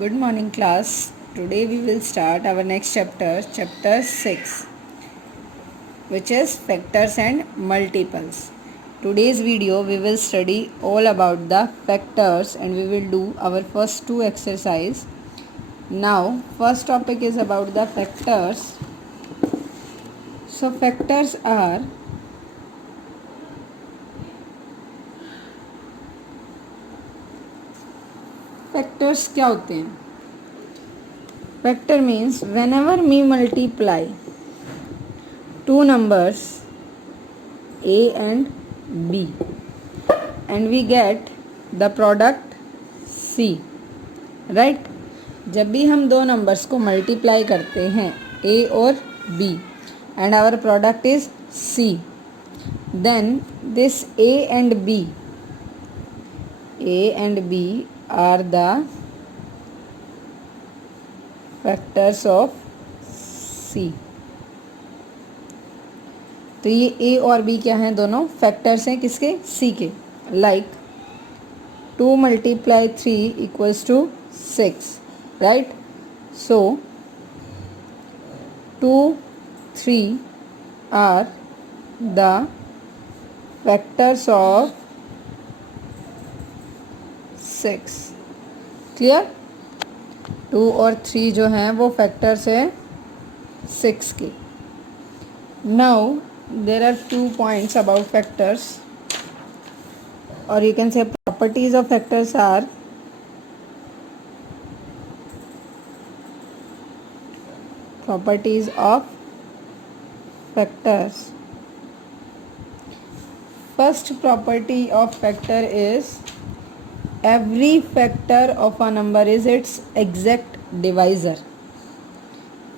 Good morning, class. Today we will start our next chapter, chapter 6, which is factors and multiples. Today's video we will study all about the factors and we will do our first two exercise. Now, first topic is about the factors. So, factors are factors क्या होते हैं? Factor means whenever we multiply two numbers A and B and we get the product C, right? जब भी हम दो numbers को multiply करते हैं A और B and our product is C, then this A and B are the factors of C. तो ये A और B क्या हैं? दोनों फैक्टर्स हैं किसके? C के. Like 2 × 3 = 6, right? So 2, 3 are the factors of 6. Clear? 2 और 3 जो हैं वो फैक्टर्स है 6 के. Now there are 2 points about factors, or you can say properties of factors are properties of factors. First property of factor is every factor of a number is its exact divisor.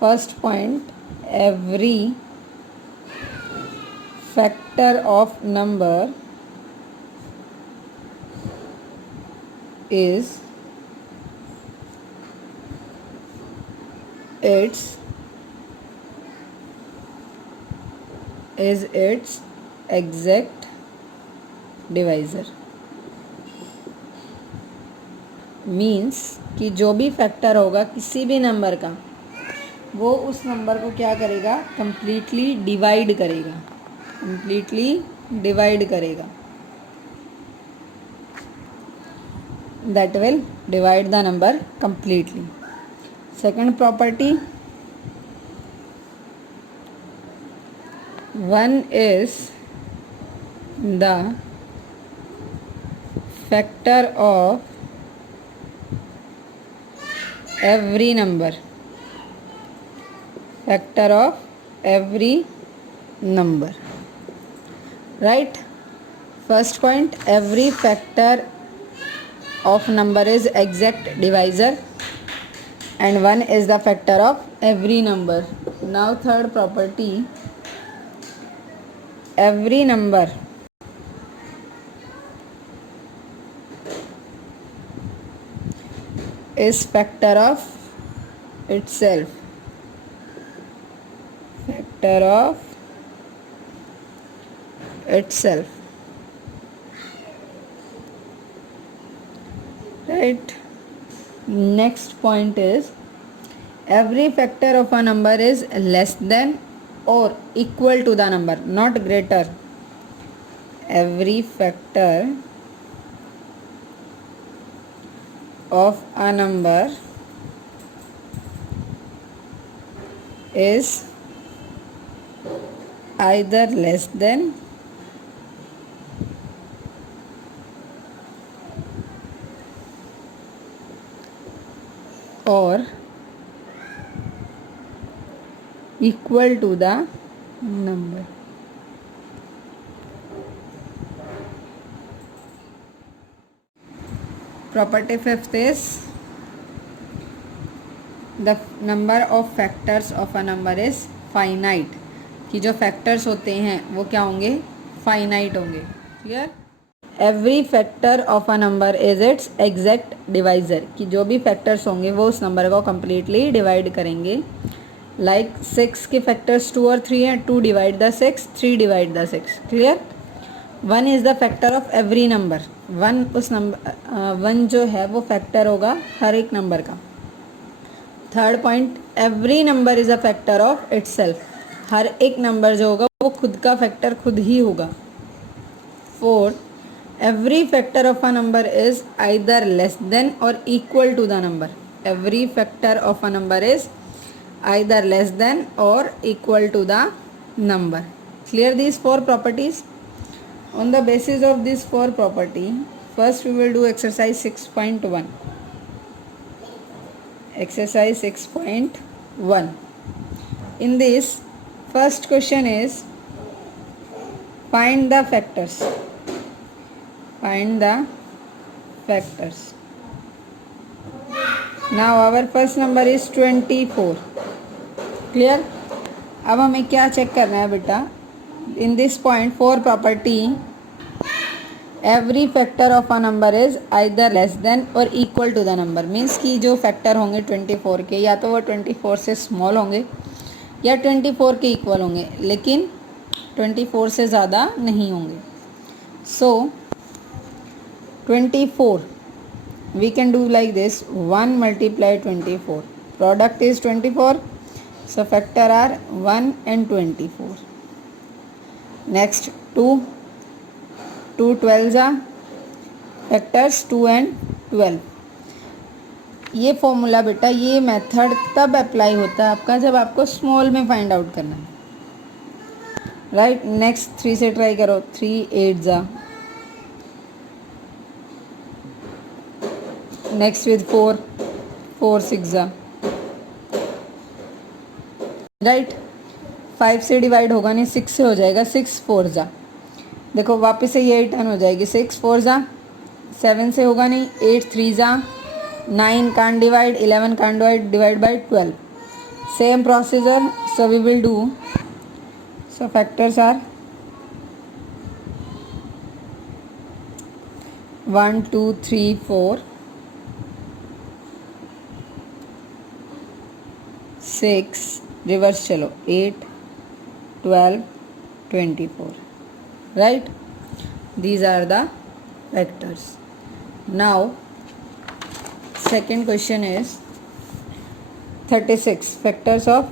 First point, every factor of number is its exact divisor. Means कि जो भी factor होगा किसी भी number का वो उस number को क्या करेगा? कंप्लीटली डिवाइड करेगा. That will divide the number completely. Second property, 1 is the factor of every number. Right? First point, every factor of number is exact divisor and 1 is the factor of every number. Now third property, every number is factor of itself. Right? Next point is every factor of a number is less than or equal to the number, not greater. Every factor of a number is either less than or equal to the number. Property fifth is the number of factors of a number is finite. कि जो factors होते हैं वो क्या होंगे? Finite होंगे. Clear? Every factor of a number is it's exact divisor. कि जो भी फैक्टर्स होंगे वो उस नंबर को कम्प्लीटली डिवाइड करेंगे. लाइक 6 के फैक्टर्स 2 और 3 हैं. 2 divide the 6, 3 divide the 6. Clear? 1 is the factor of every number. One उस नंबर वन जो है वो फैक्टर होगा हर एक नंबर का. Third point, every number is a factor of itself. हर एक नंबर जो होगा वो खुद का फैक्टर खुद ही होगा. Fourth, every factor of a number is either less than or equal to the number. Every factor of a number is either less than or equal to the number. Clear these four properties? On the basis of these four property, first we will do exercise 6.1. Exercise 6.1. In this, first question is find the factors. Find the factors. Now our first number is 24. Clear? अब हमें क्या check करना है बेटा? In this point 4 property, every factor of a number is either less than or equal to the number. Means कि जो factor होंगे 24 के या तो वो 24 से small होंगे या 24 के equal होंगे, लेकिन 24 से ज़्यादा नहीं होंगे. So 24, we can do like this, 1 multiply 24, product is 24, so factor are 1 and 24. Next 2 12s are factors 2 and 12. ये फॉर्मूला बेटा, ये मेथड तब अप्लाई होता है आपका जब आपको स्मॉल में फाइंड आउट करना है, राइट. नेक्स्ट 3 से ट्राई करो, 3 8s are. नेक्स्ट विद 4 4 6 जा, राइट. 5 से डिवाइड होगा नहीं, 6 से हो जाएगा, 6 4 जा. देखो वापस से ये रिटर्न हो जाएगी, 6 4 जा. 7 से होगा नहीं, 8 3 जा. 9 can't divide, 11 can't divide by 12. Same procedure, so we will do. So factors are 1 2 3 4 6, reverse चलो, 8 12 24, right? These are the factors. Now second question is 36, factors of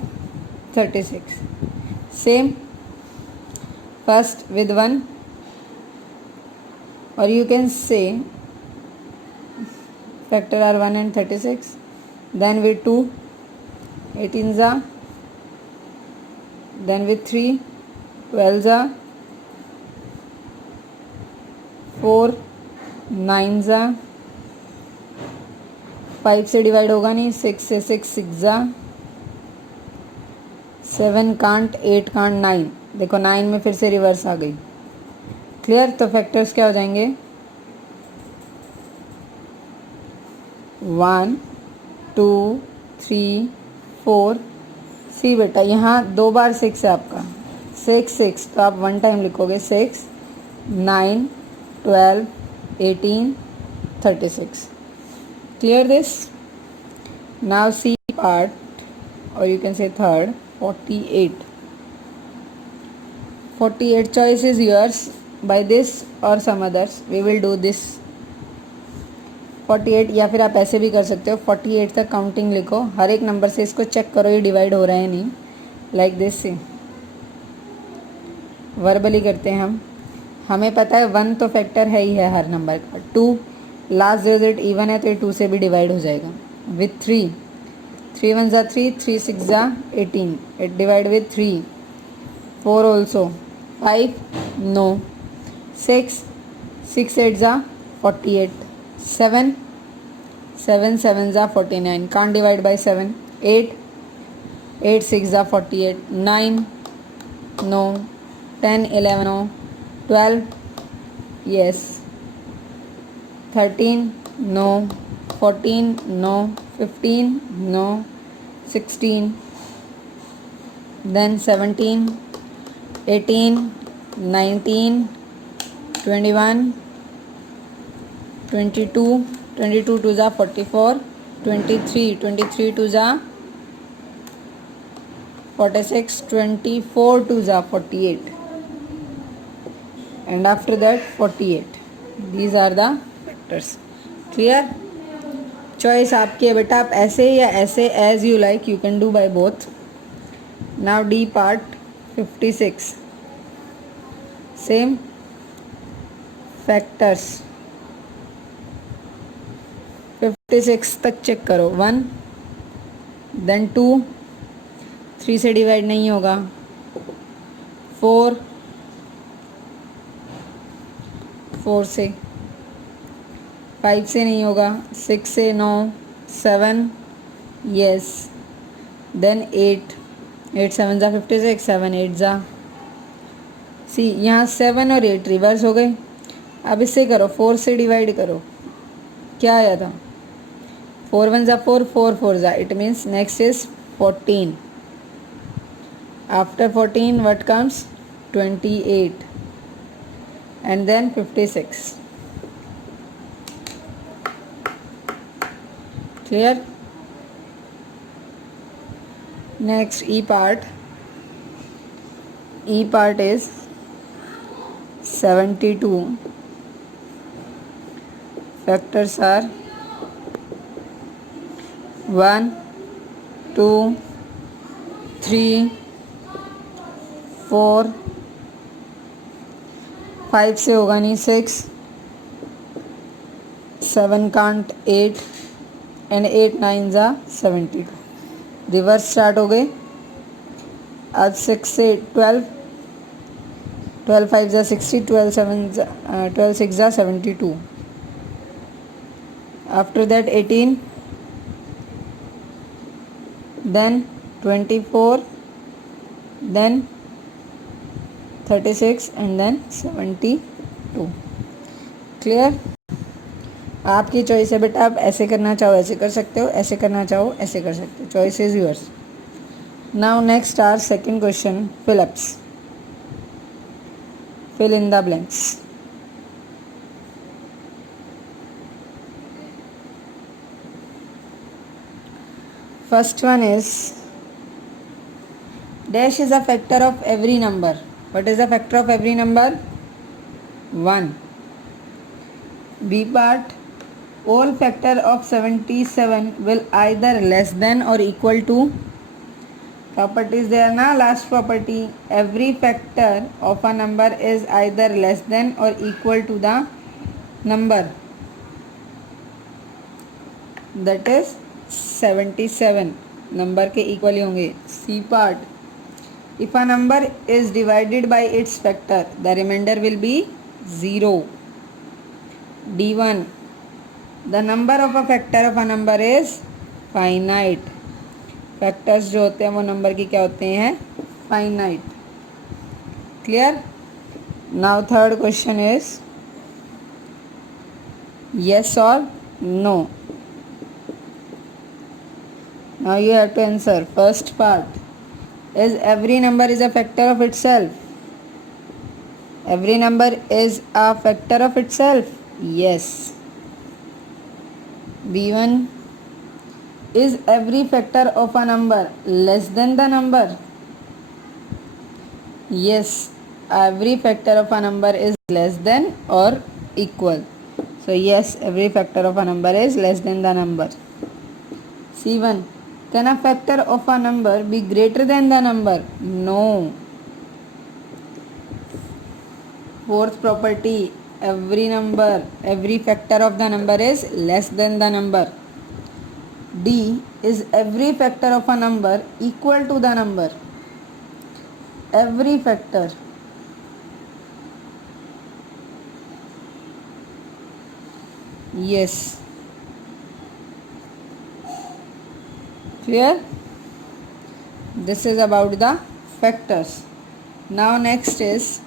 36. Same, first with 1, or you can say factor are 1 and 36, then with 2 18s are, then with 3 12s are, 4 9s are. 5 से divide होगा नहीं, 6 से 6 6 जा. 7 can't, 8 can't, 9. देखो 9 में फिर से reverse आ गई. क्लियर? तो फैक्टर्स क्या हो जाएंगे? 1 2 3 4. सी बेटा यहाँ 2 बार 6 है आपका, 6 6, तो आप 1 टाइम लिखोगे. 6 9 12 18 36. Clear this? Now C part, or you can say third, 48. 48 choice is yours. By this or some others, we will do this. 48, या फिर आप ऐसे भी कर सकते हो, 48 तक काउंटिंग लिखो. हर एक नंबर से इसको चेक करो ये डिवाइड हो रहा है नहीं. लाइक दिस से वर्बली करते हैं हम. हमें पता है 1 तो फैक्टर है ही है हर नंबर का. 2 लास्ट डिजिट इवन है तो ये 2 से भी डिवाइड हो जाएगा. विथ 3 3 1 जा 3, 3 6 जा 18, it divide with 3. 4 also. 5 no. 6 6 8 जा 48. 7 7 7 जा 49, can't divide by 7. 8 8 6 जा 48. 9 no. 10 11 no. 12 yes. 13 no. 14 no. 15 no. 16 then 17 18 19 21 22 22 2 जा 44. 23 2 जा 46. 24 2 जा 48, and after that 48. These are the factors. Clear. Choice आपकी है बेटा, आप ऐसे या ऐसे, as you like, you can do by both. Now D part 56. Same factors. 56 तक चेक करो. 1 देन 2, 3 से डिवाइड नहीं होगा. 4, 4 से. 5 से नहीं होगा. 6 से, नो. 7, यस. देन 8, 8 7 जा 56, 7 8 जा. सी यहाँ 7 और 8 रिवर्स हो गए. अब इससे करो, 4 से डिवाइड करो. क्या आया था? 4 1 जा 4, 4 4 जा. It means next is 14. After 14 what comes? 28 and then 56. Clear? Next E part. E part is 72. Factors are 1 2 3 4. 5 से होगा नहीं. 6 7 कांट 8 एंड 8 9 जा 72. रिवर्स स्टार्ट हो गए. अब 6 से 12, 12 5 जा 60, 12 7 जा 12 6 जा 72. After that 18, then 24, then 36 and then 72. Clear. आपकी चॉइस है बेटा, आप ऐसे करना चाहो ऐसे कर सकते हो, ऐसे करना चाहो ऐसे कर सकते हो. Choice is yours. Now next our second question, fill ups. Fill in the blanks. First one is dash is a factor of every number. What is the factor of every number? 1. B part, all factor of 77 will either less than or equal to. Properties there na, last property, every factor of a number is either less than or equal to the number, that is 77 number के equal होंगे. C part, if a number is divided by its factor the remainder will be 0. D1, the number of a factor of a number is finite. Factors जो होते हैं वो number की क्या होते हैं? Finite. Clear. Now third question is yes or no. Now you have to answer. First part is every number is a factor of itself. Every number is a factor of itself. Yes. B1, is every factor of a number less than the number? Yes, every factor of a number is less than or equal. So yes, every factor of a number is less than the number. C1, can a factor of a number be greater than the number? No. Fourth property, every factor of the number is less than the number. D, is every factor of a number equal to the number? Every factor. Yes. Clear? This is about the factors. Now next is